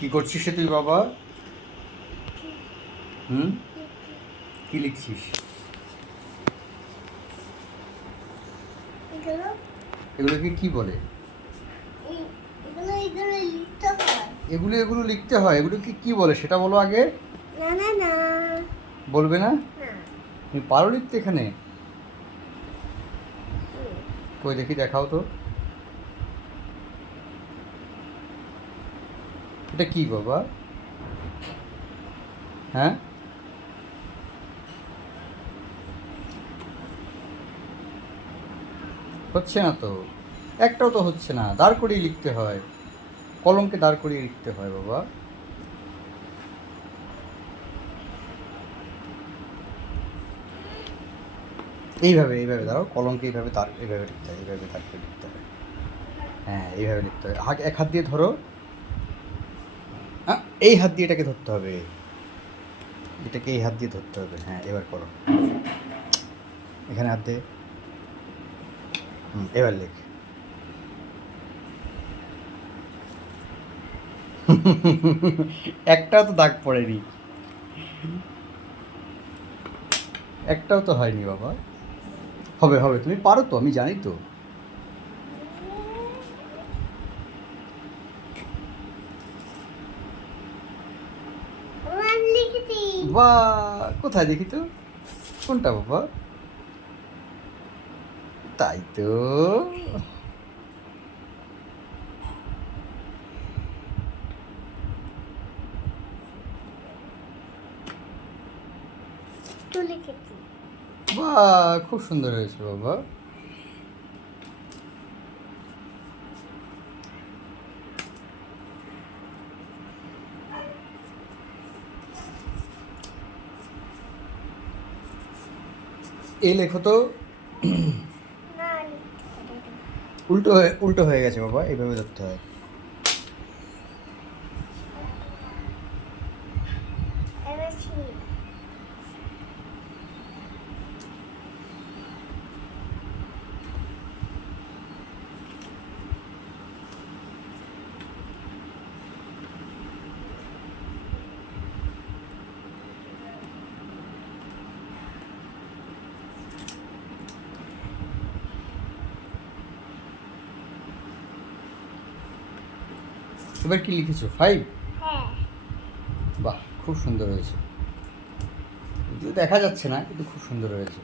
কি করছিস তুই বাবা? হুম, কি লিখছিস? এগুলোকে কি বলে? এগুলো এগুলো লিখতে হয়। এগুলোকে কি বলে সেটা বলো আগে। না না না, বলবে না? না। তুমি পারো লিখতে এখানে? কই দেখি, দেখাও তো। এটা কি বাবা? হ্যাঁ, হচ্ছে না তো। একটাও তো হচ্ছে না। দাঁড় করিয়ে লিখতে হয়। কলমকে দাঁড় করিয়ে লিখতে হয় বাবা। এইভাবে এইভাবে দাঁড়াও, কলমকে এইভাবে এইভাবে লিখতে হয়, এইভাবে দাঁড় করে লিখতে হয়। হ্যাঁ, এইভাবে লিখতে হয়। এক হাত দিয়ে ধরো। এই হাত দিয়ে এটাকে ধরতে হবে। এটাকে এই হাত দিয়ে ধরতে হবে। হ্যাঁ, এবার করো। এখানে হাত দিয়ে। এবার লেখ। একটাও তো দাগ পড়েনি। একটাও তো হয়নি বাবা। হবে হবে, তুমি পারো তো, আমি জানি তো। আমি লিখেছি। বা, কোথায় দেখি তো? কোনটা বাবা? তাই তো। একটু লিখেছি। বা, খুব সুন্দর হয়েছে বাবা। এই লেখো তো। না, লিখতে পারি না। উল্টো হয়ে গেছে বাবা, এইভাবে ধরতে হয়। এবার ছি। এবার কি লিখেছো? 5? হ্যাঁ। বাহ, খুব সুন্দর হয়েছে। যদিও দেখা যাচ্ছে না, কিন্তু খুব সুন্দর হয়েছে।